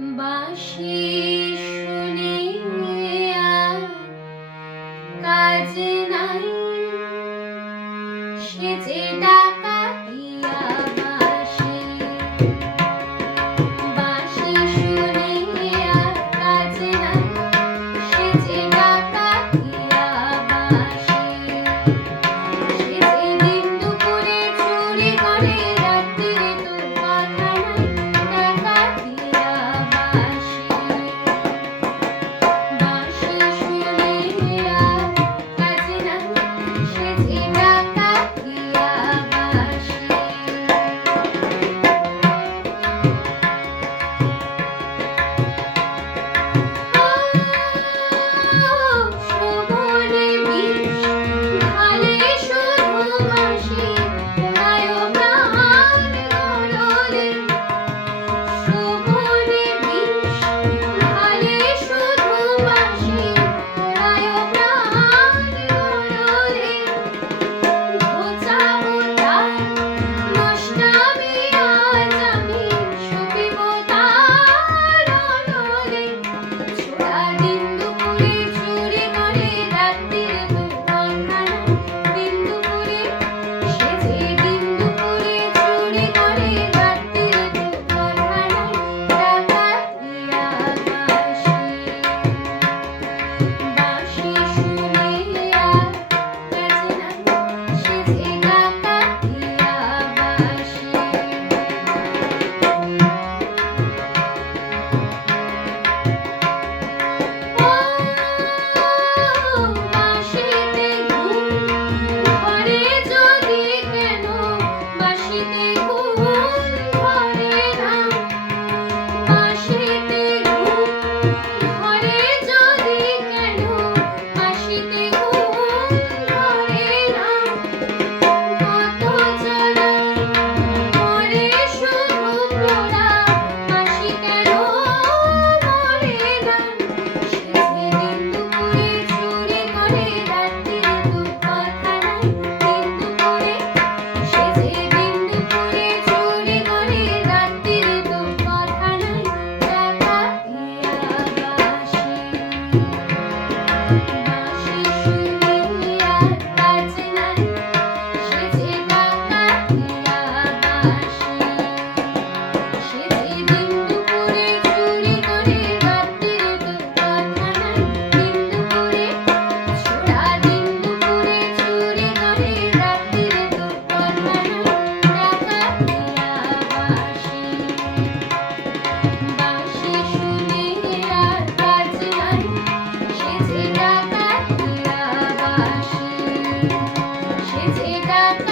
বাঁশি শুনিয়া কাজ নাই, সে যে ডাকাতিয়া বাঁশি। বাঁশি শুনিয়া কাজ নাই, সে যে ডাকাতিয়া বাঁশি। সে যে দিন দুপুরে চুরি করে, রাত্রিরে তো কথা নাই, ডাকাতিয়া বাঁশি। বাঁশি শুনিয়া কাজ নাই, সে যে ডাকাতিয়া বাঁশি। শ্রবণে বিষ ঢালে শুধু বাঁশি, পোড়ায় প্রাণ গরলে। শ্রবণে বিষ ঢালে শুধু বাঁশি, পোড়ায় প্রাণ গরলে। ঘোচাবো তার নষ্টামি আজ আমি, শোভিব তার অনলে। ছোড়া দিন দুপুরে চুরি করে, রাত্রিরে তো কথা নাই, দিন দুপুরে। সে যে দিন দুপুরে চুরি করে, রাত্রিরে তো কথা নাই, ডাকাতিয়া বাঁশি। বাঁশি শুনিয়া কাজ নাই, সে যে ডাকাতিয়া বাঁশি। বাঁশিতে ঘুম ধরে যদি কেন, বাঁশিতে ঘুম ধরে না। বাঁশিতে ঘুম ধরে যদি কেন, বাঁশিতে ঘুম ধরে না। কত জ্বালায় মরে শুধু পোড়া, বাঁশি কেন মরে না। সে যে দিন দুপুরে চুরি করে, রাত্রিরে তো কথা নাই, দিন দুপুরে। সে যে দিন দুপুরে চুরি করে, রাত্রিরে তো কথা নাই, ডাকাতিয়া বাঁশি। বাঁশি শুনিয়া কাজ নাই, সে যে ডাকাতিয়া বাঁশি। সে যে দিন দুপুরে চুরি করে, রাত্রিরে তো কথা নাই, দিন দুপুরে। ছোড়া দিন দুপুরে চুরি করে, রাত্রিরে তো কথা নাই, ডাকাতিয়া বাঁশি। বাঁশি শুনিয়া কাজ নাই, সে যে ডাকাতিয়া বাঁশি। সে যে ডাকাতিয়া